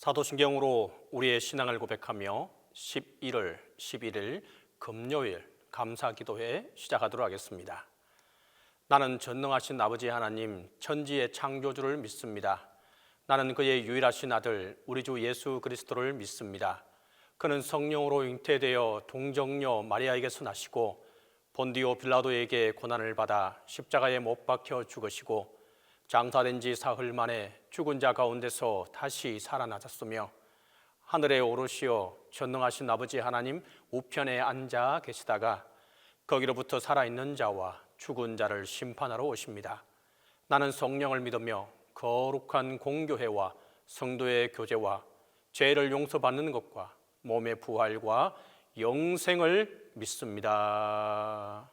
사도신경으로 우리의 신앙을 고백하며 11월 11일 금요일 감사기도회 시작하도록 하겠습니다. 나는 전능하신 아버지 하나님 천지의 창조주를 믿습니다. 나는 그의 유일하신 아들 우리 주 예수 그리스도를 믿습니다. 그는 성령으로 잉태되어 동정녀 마리아에게서 나시고 본디오 빌라도에게 고난을 받아 십자가에 못 박혀 죽으시고 장사된 지 사흘 만에 죽은 자 가운데서 다시 살아나셨으며 하늘에 오르시어 전능하신 아버지 하나님 우편에 앉아 계시다가 거기로부터 살아있는 자와 죽은 자를 심판하러 오십니다. 나는 성령을 믿으며 거룩한 공교회와 성도의 교제와 죄를 용서받는 것과 몸의 부활과 영생을 믿습니다.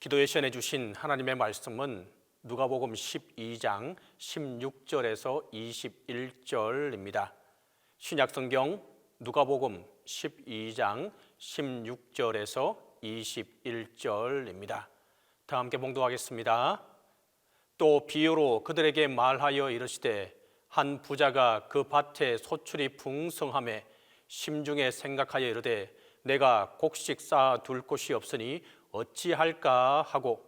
기도에 시연해 주신 하나님의 말씀은 누가복음 12장 16절에서 21절입니다. 신약성경 누가복음 12장 16절에서 21절입니다. 다 함께 봉독하겠습니다. 또 비유로 그들에게 말하여 이르시되 한 부자가 그 밭에 소출이 풍성하매 심중에 생각하여 이르되 내가 곡식 쌓아 둘 곳이 없으니 어찌할까 하고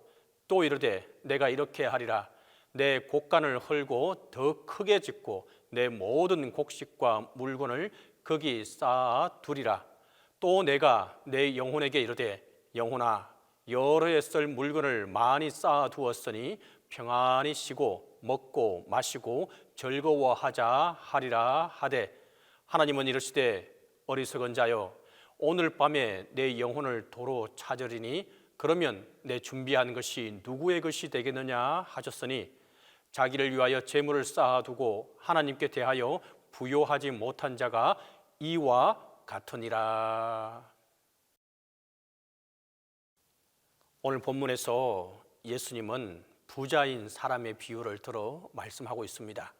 또 이르되 내가 이렇게 하리라 내 곡간을 헐고 더 크게 짓고 내 모든 곡식과 물건을 거기 쌓아 두리라. 또 내가 내 영혼에게 이르되 영혼아 여러 해 쓸 물건을 많이 쌓아 두었으니 평안히 쉬고 먹고 마시고 즐거워하자 하리라 하되 하나님은 이르시되 어리석은 자여 오늘 밤에 내 영혼을 도로 찾으리니 그러면 내 준비한 것이 누구의 것이 되겠느냐 하셨으니 자기를 위하여 재물을 쌓아두고 하나님께 대하여 부요하지 못한 자가 이와 같으니라. 오늘 본문에서 예수님은 부자인 사람의 비유를 들어 말씀하고 있습니다.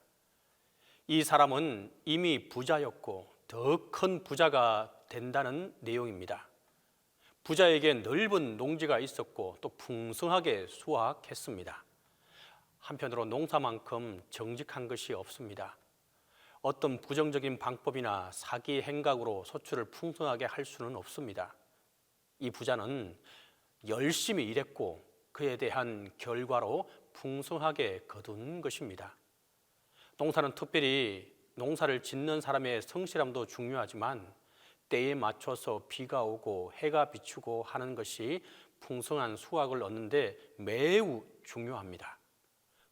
이 사람은 이미 부자였고 더 큰 부자가 된다는 내용입니다. 부자에게 넓은 농지가 있었고 또 풍성하게 수확했습니다. 한편으로 농사만큼 정직한 것이 없습니다. 어떤 부정적인 방법이나 사기 행각으로 소출을 풍성하게 할 수는 없습니다. 이 부자는 열심히 일했고 그에 대한 결과로 풍성하게 거둔 것입니다. 농사는 특별히 농사를 짓는 사람의 성실함도 중요하지만 때에 맞춰서 비가 오고 해가 비추고 하는 것이 풍성한 수확을 얻는데 매우 중요합니다.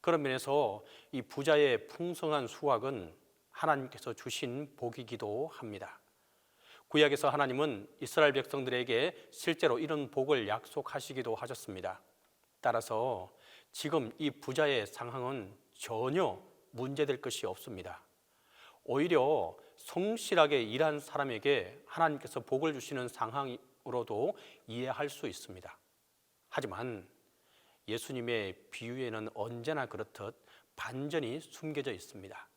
그런 면에서 이 부자의 풍성한 수확은 하나님께서 주신 복이기도 합니다. 구약에서 하나님은 이스라엘 백성들에게 실제로 이런 복을 약속하시기도 하셨습니다. 따라서 지금 이 부자의 상황은 전혀 문제될 것이 없습니다. 오히려 성실하게 일한 사람에게 하나님께서 복을 주시는 상황으로도 이해할 수 있습니다. 하지만 예수님의 비유에는 언제나 그렇듯 반전이 숨겨져 있습니다.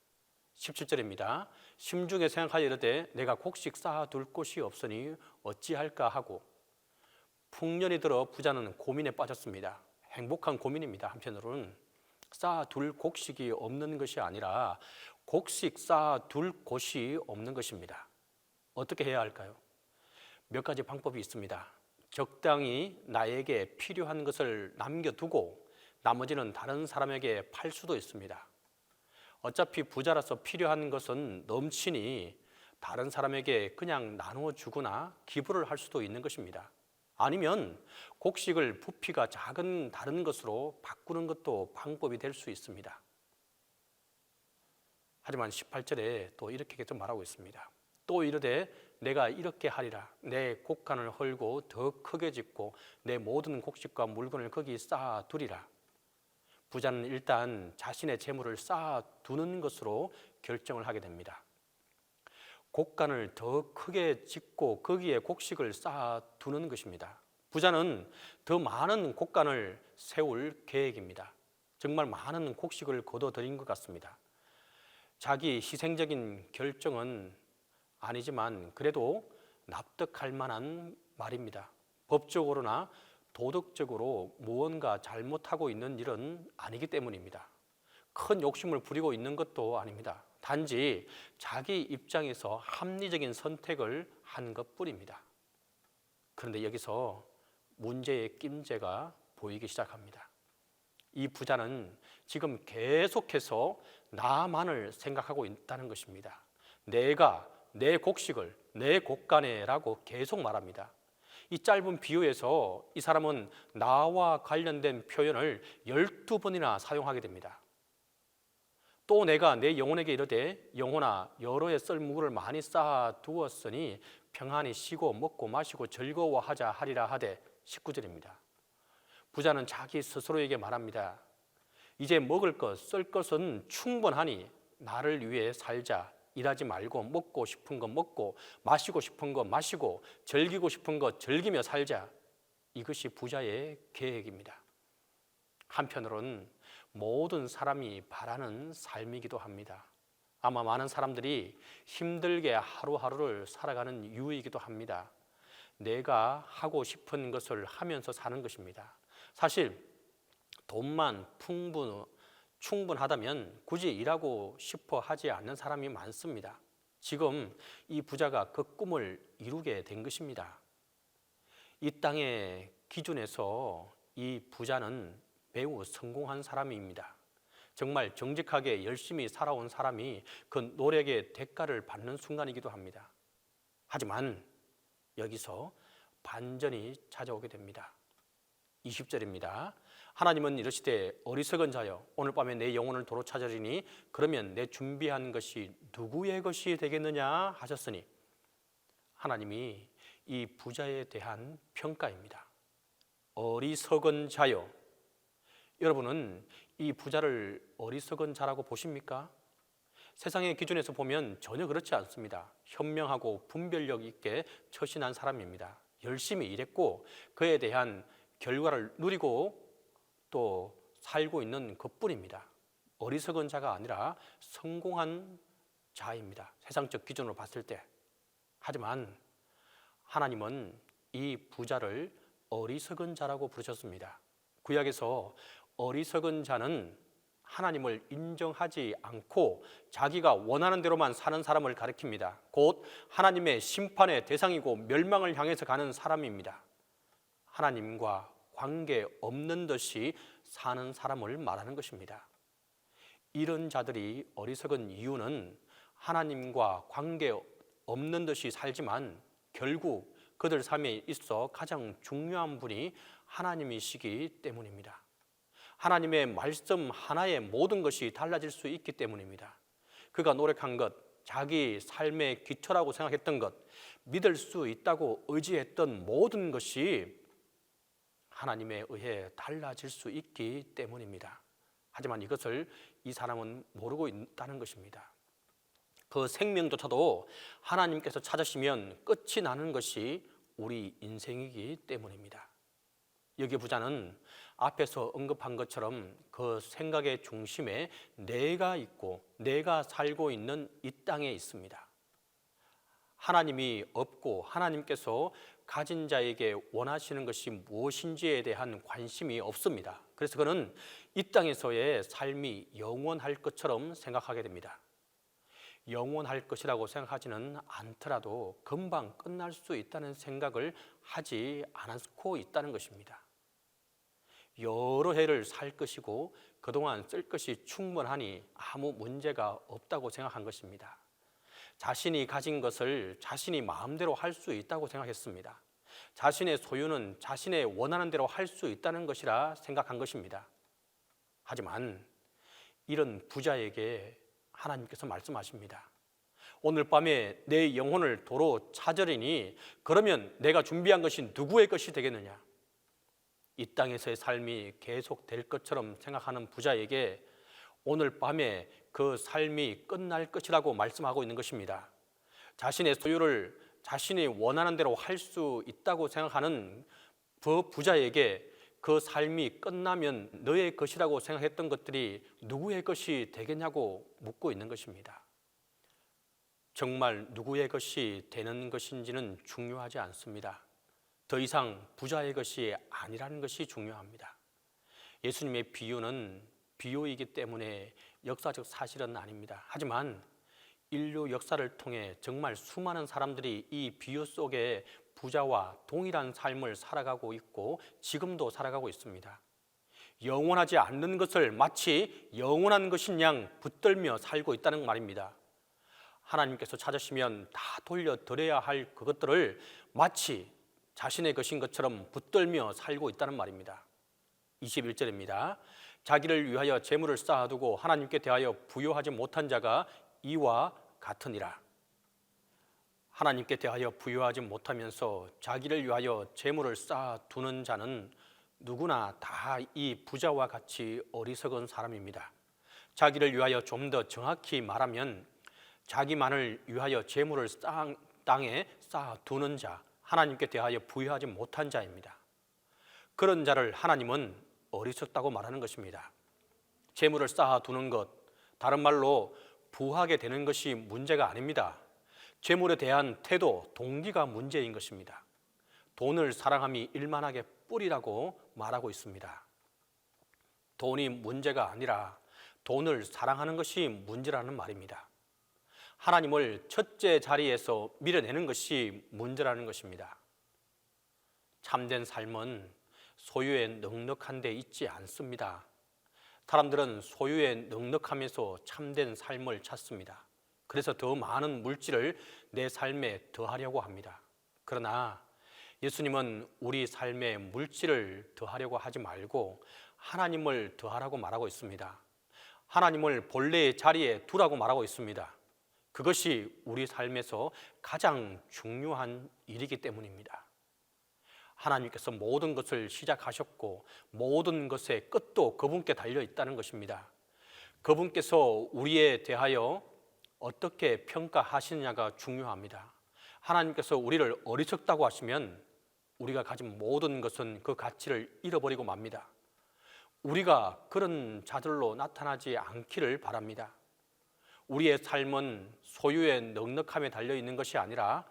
17절입니다. 심중에 생각하여 이르되 내가 곡식 쌓아둘 곳이 없으니 어찌할까 하고 풍년이 들어 부자는 고민에 빠졌습니다. 행복한 고민입니다. 한편으로는 쌓아둘 곡식이 없는 것이 아니라 곡식 쌓아둘 곳이 없는 것입니다. 어떻게 해야 할까요? 몇 가지 방법이 있습니다. 적당히 나에게 필요한 것을 남겨두고 나머지는 다른 사람에게 팔 수도 있습니다. 어차피 부자라서 필요한 것은 넘치니 다른 사람에게 그냥 나누어 주거나 기부를 할 수도 있는 것입니다. 아니면 곡식을 부피가 작은 다른 것으로 바꾸는 것도 방법이 될 수 있습니다. 하지만 18절에 또 이렇게 좀 말하고 있습니다. 또 이르되 내가 이렇게 하리라 내 곡간을 헐고 더 크게 짓고 내 모든 곡식과 물건을 거기 쌓아 두리라. 부자는 일단 자신의 재물을 쌓아 두는 것으로 결정을 하게 됩니다. 곡간을 더 크게 짓고 거기에 곡식을 쌓아 두는 것입니다. 부자는 더 많은 곡간을 세울 계획입니다. 정말 많은 곡식을 거둬들인 것 같습니다. 자기 희생적인 결정은 아니지만 그래도 납득할 만한 말입니다. 법적으로나 도덕적으로 무언가 잘못하고 있는 일은 아니기 때문입니다. 큰 욕심을 부리고 있는 것도 아닙니다. 단지 자기 입장에서 합리적인 선택을 한 것뿐입니다. 그런데 여기서 문제의 낌새가 보이기 시작합니다. 이 부자는 지금 계속해서 나만을 생각하고 있다는 것입니다. 내가 내 곡식을 내 곡간에라고 계속 말합니다. 이 짧은 비유에서 이 사람은 나와 관련된 표현을 12번이나 사용하게 됩니다. 또 내가 내 영혼에게 이르되 영혼아 여러 해 쓸 물을 많이 쌓아 두었으니 평안히 쉬고 먹고 마시고 즐거워하자 하리라 하되 19절입니다. 부자는 자기 스스로에게 말합니다. 이제 먹을 것, 쓸 것은 충분하니 나를 위해 살자. 일하지 말고 먹고 싶은 거 먹고 마시고 싶은 거 마시고 즐기고 싶은 거 즐기며 살자. 이것이 부자의 계획입니다. 한편으로는 모든 사람이 바라는 삶이기도 합니다. 아마 많은 사람들이 힘들게 하루하루를 살아가는 이유이기도 합니다. 내가 하고 싶은 것을 하면서 사는 것입니다. 사실 돈만 충분하다면 굳이 일하고 싶어 하지 않는 사람이 많습니다. 지금 이 부자가 그 꿈을 이루게 된 것입니다. 이 땅의 기준에서 이 부자는 매우 성공한 사람입니다. 정말 정직하게 열심히 살아온 사람이 그 노력의 대가를 받는 순간이기도 합니다. 하지만 여기서 반전이 찾아오게 됩니다. 20절입니다. 하나님은 이르시되 어리석은 자여 오늘 밤에 내 영혼을 도로 찾으리니 그러면 내 준비한 것이 누구의 것이 되겠느냐 하셨으니, 하나님이 이 부자에 대한 평가입니다. 어리석은 자여, 여러분은 이 부자를 어리석은 자라고 보십니까? 세상의 기준에서 보면 전혀 그렇지 않습니다. 현명하고 분별력 있게 처신한 사람입니다. 열심히 일했고 그에 대한 결과를 누리고 또 살고 있는 것뿐입니다. 어리석은 자가 아니라 성공한 자입니다. 세상적 기준으로 봤을 때. 하지만 하나님은 이 부자를 어리석은 자라고 부르셨습니다. 구약에서 어리석은 자는 하나님을 인정하지 않고 자기가 원하는 대로만 사는 사람을 가리킵니다. 곧 하나님의 심판의 대상이고 멸망을 향해서 가는 사람입니다. 하나님과 관계 없는 듯이 사는 사람을 말하는 것입니다. 이런 자들이 어리석은 이유는 하나님과 관계 없는 듯이 살지만 결국 그들 삶에 있어 가장 중요한 분이 하나님이시기 때문입니다. 하나님의 말씀 하나에 모든 것이 달라질 수 있기 때문입니다. 그가 노력한 것, 자기 삶의 기초라고 생각했던 것, 믿을 수 있다고 의지했던 모든 것이 하나님에 의해 달라질 수 있기 때문입니다. 하지만 이것을 이 사람은 모르고 있다는 것입니다. 그 생명조차도 하나님께서 찾으시면 끝이 나는 것이 우리 인생이기 때문입니다. 여기 부자는 앞에서 언급한 것처럼 그 생각의 중심에 내가 있고 내가 살고 있는 이 땅에 있습니다. 하나님이 없고 하나님께서 가진 자에게 원하시는 것이 무엇인지에 대한 관심이 없습니다. 그래서 그는 이 땅에서의 삶이 영원할 것처럼 생각하게 됩니다. 영원할 것이라고 생각하지는 않더라도 금방 끝날 수 있다는 생각을 하지 않고 있다는 것입니다. 여러 해를 살 것이고 그동안 쓸 것이 충분하니 아무 문제가 없다고 생각한 것입니다. 자신이 가진 것을 자신이 마음대로 할 수 있다고 생각했습니다. 자신의 소유는 자신의 원하는 대로 할 수 있다는 것이라 생각한 것입니다. 하지만 이런 부자에게 하나님께서 말씀하십니다. 오늘 밤에 내 영혼을 도로 찾으리니 그러면 내가 준비한 것이 누구의 것이 되겠느냐? 이 땅에서의 삶이 계속될 것처럼 생각하는 부자에게 오늘 밤에 그 삶이 끝날 것이라고 말씀하고 있는 것입니다. 자신의 소유를 자신이 원하는 대로 할 수 있다고 생각하는 그 부자에게 그 삶이 끝나면 너의 것이라고 생각했던 것들이 누구의 것이 되겠냐고 묻고 있는 것입니다. 정말 누구의 것이 되는 것인지는 중요하지 않습니다. 더 이상 부자의 것이 아니라는 것이 중요합니다. 예수님의 비유는 비유이기 때문에 역사적 사실은 아닙니다. 하지만 인류 역사를 통해 정말 수많은 사람들이 이 비유 속에 부자와 동일한 삶을 살아가고 있고 지금도 살아가고 있습니다. 영원하지 않는 것을 마치 영원한 것인 양 붙들며 살고 있다는 말입니다. 하나님께서 찾으시면 다 돌려드려야 할 그것들을 마치 자신의 것인 것처럼 붙들며 살고 있다는 말입니다. 21절입니다. 자기를 위하여 재물을 쌓아두고 하나님께 대하여 부요하지 못한 자가 이와 같으니라. 하나님께 대하여 부요하지 못하면서 자기를 위하여 재물을 쌓아두는 자는 누구나 다 이 부자와 같이 어리석은 사람입니다. 자기를 위하여 좀 더 정확히 말하면 자기만을 위하여 재물을 땅에 쌓아두는 자, 하나님께 대하여 부요하지 못한 자입니다. 그런 자를 하나님은 어리석다고 말하는 것입니다. 재물을 쌓아두는 것, 다른 말로 부하게 되는 것이 문제가 아닙니다. 재물에 대한 태도, 동기가 문제인 것입니다. 돈을 사랑함이 일만하게 뿌리라고 말하고 있습니다. 돈이 문제가 아니라 돈을 사랑하는 것이 문제라는 말입니다. 하나님을 첫째 자리에서 밀어내는 것이 문제라는 것입니다. 참된 삶은 소유에 넉넉한 데 있지 않습니다. 사람들은 소유에 넉넉하면서 참된 삶을 찾습니다. 그래서 더 많은 물질을 내 삶에 더하려고 합니다. 그러나 예수님은 우리 삶에 물질을 더하려고 하지 말고 하나님을 더하라고 말하고 있습니다. 하나님을 본래의 자리에 두라고 말하고 있습니다. 그것이 우리 삶에서 가장 중요한 일이기 때문입니다. 하나님께서 모든 것을 시작하셨고 모든 것의 끝도 그분께 달려 있다는 것입니다. 그분께서 우리에 대하여 어떻게 평가하시느냐가 중요합니다. 하나님께서 우리를 어리석다고 하시면 우리가 가진 모든 것은 그 가치를 잃어버리고 맙니다. 우리가 그런 자들로 나타나지 않기를 바랍니다. 우리의 삶은 소유의 넉넉함에 달려 있는 것이 아니라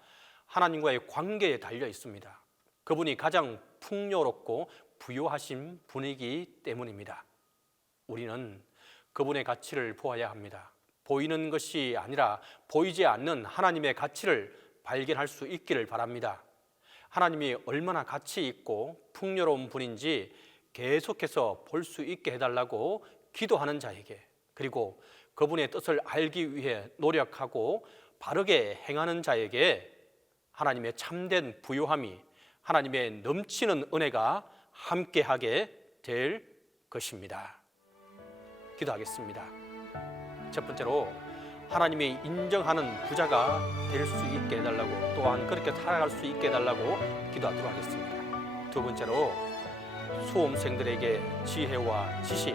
하나님과의 관계에 달려 있습니다. 그분이 가장 풍요롭고 부유하신 분이기 때문입니다. 우리는 그분의 가치를 보아야 합니다. 보이는 것이 아니라 보이지 않는 하나님의 가치를 발견할 수 있기를 바랍니다. 하나님이 얼마나 가치 있고 풍요로운 분인지 계속해서 볼 수 있게 해달라고 기도하는 자에게, 그리고 그분의 뜻을 알기 위해 노력하고 바르게 행하는 자에게 하나님의 참된 부요함이, 하나님의 넘치는 은혜가 함께하게 될 것입니다. 기도하겠습니다. 첫 번째로 하나님이 인정하는 부자가 될 수 있게 해달라고, 또한 그렇게 살아갈 수 있게 해달라고 기도하도록 하겠습니다. 두 번째로 수험생들에게 지혜와 지식,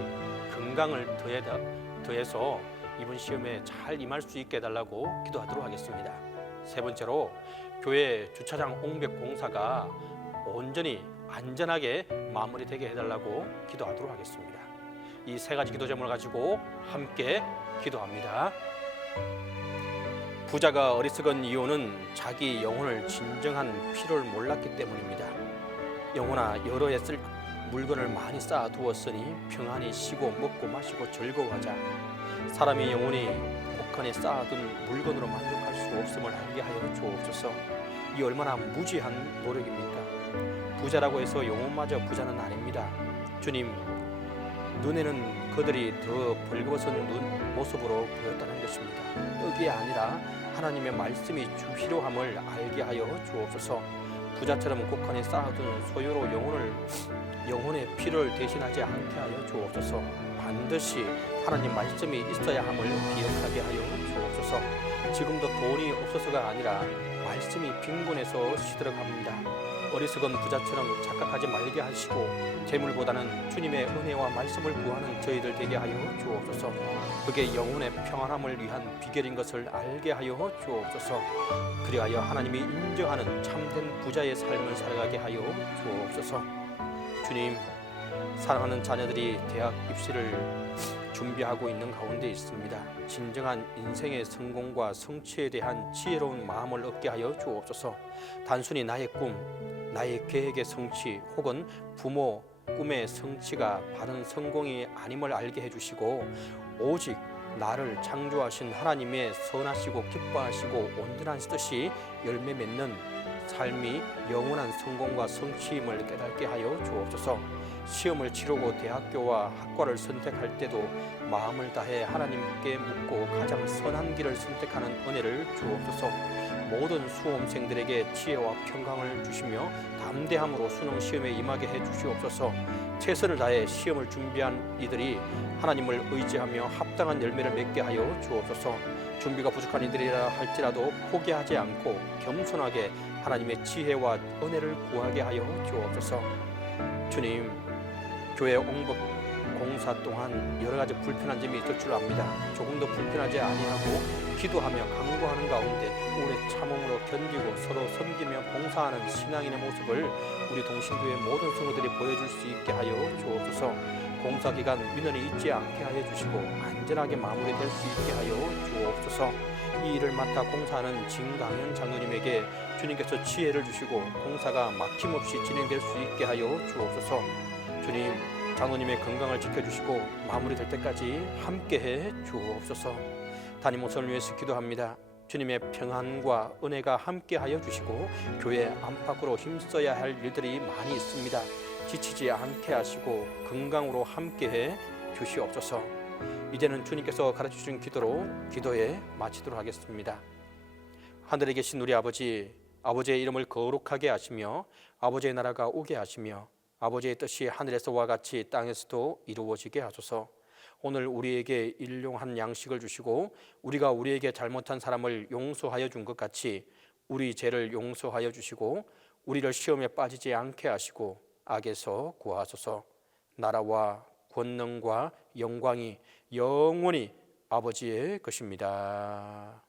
건강을 더해서 이번 시험에 잘 임할 수 있게 해달라고 기도하도록 하겠습니다. 세 번째로 교회 주차장 옹벽 공사가 온전히 안전하게 마무리되게 해달라고 기도하도록 하겠습니다. 이 세 가지 기도 제목을 가지고 함께 기도합니다. 부자가 어리석은 이유는 자기 영혼을 진정한 필요를 몰랐기 때문입니다. 영혼아, 여러 해 쓸 물건을 많이 쌓아두었으니 평안히 쉬고 먹고 마시고 즐거워하자. 사람의 영혼이 복간에 쌓아둔 물건으로 만족할 수 없음을 알게 하여 주옵소서. 이 얼마나 무지한 노력입니까? 부자라고 해서 영혼마저 부자는 아닙니다. 주님, 눈에는 그들이 더 벌거벗은 모습으로 보였다는 것입니다. 떡이 아니라 하나님의 말씀이 필요함을 알게 하여 주옵소서. 부자처럼 곡간에 쌓아둔 소유로 영혼의 필요를 대신하지 않게 하여 주옵소서. 반드시 하나님 말씀이 있어야 함을 기억하게 하여 주옵소서. 지금도 돈이 없어서가 아니라 말씀이 빈곤해서 시들어갑니다. 어리석은 부자처럼 착각하지 말게 하시고 재물보다는 주님의 은혜와 말씀을 구하는 저희들 되게 하여 주옵소서. 그게 영혼의 평안함을 위한 비결인 것을 알게 하여 주옵소서. 그리하여 하나님이 인정하는 참된 부자의 삶을 살아가게 하여 주옵소서. 주님, 사랑하는 자녀들이 대학 입시를 준비하고 있는 가운데 있습니다. 진정한 인생의 성공과 성취에 대한 지혜로운 마음을 얻게 하여 주옵소서. 단순히 나의 꿈, 나의 계획의 성취 혹은 부모 꿈의 성취가 바른 성공이 아님을 알게 해주시고, 오직 나를 창조하신 하나님의 선하시고 기뻐하시고 온전한 뜻이 열매 맺는 삶이 영원한 성공과 성취임을 깨닫게 하여 주옵소서. 시험을 치르고 대학교와 학과를 선택할 때도 마음을 다해 하나님께 묻고 가장 선한 길을 선택하는 은혜를 주옵소서. 모든 수험생들에게 지혜와 평강을 주시며 담대함으로 수능 시험에 임하게 해 주시옵소서. 최선을 다해 시험을 준비한 이들이 하나님을 의지하며 합당한 열매를 맺게 하여 주옵소서. 준비가 부족한 이들이라 할지라도 포기하지 않고 겸손하게 하나님의 지혜와 은혜를 구하게 하여 주옵소서. 주님, 교회 옹벽 공사 동안 여러 가지 불편한 점이 있을 줄 압니다. 조금 더 불편하지 아니하고 기도하며 간구하는 가운데 오래 참음으로 견디고 서로 섬기며 봉사하는 신앙인의 모습을 우리 동신교회 모든 성도들이 보여줄 수 있게 하여 주옵소서. 공사 기간 민원이 있지 않게 하여 주시고 안전하게 마무리될 수 있게 하여 주옵소서. 이 일을 맡아 공사하는 진강현 장로님에게 주님께서 지혜를 주시고 공사가 막힘없이 진행될 수 있게 하여 주옵소서. 주님, 장로님의 건강을 지켜주시고 마무리될 때까지 함께해 주옵소서. 담임 목사를 위해서 기도합니다. 주님의 평안과 은혜가 함께하여 주시고 교회 안팎으로 힘써야 할 일들이 많이 있습니다. 지치지 않게 하시고 건강으로 함께해 주시옵소서. 이제는 주님께서 가르쳐주신 기도로 기도에 마치도록 하겠습니다. 하늘에 계신 우리 아버지, 아버지의 이름을 거룩하게 하시며 아버지의 나라가 오게 하시며 아버지의 뜻이 하늘에서와 같이 땅에서도 이루어지게 하소서. 오늘 우리에게 일용할 양식을 주시고 우리가 우리에게 잘못한 사람을 용서하여 준 것 같이 우리 죄를 용서하여 주시고 우리를 시험에 빠지지 않게 하시고 악에서 구하소서. 나라와 권능과 영광이 영원히 아버지의 것입니다.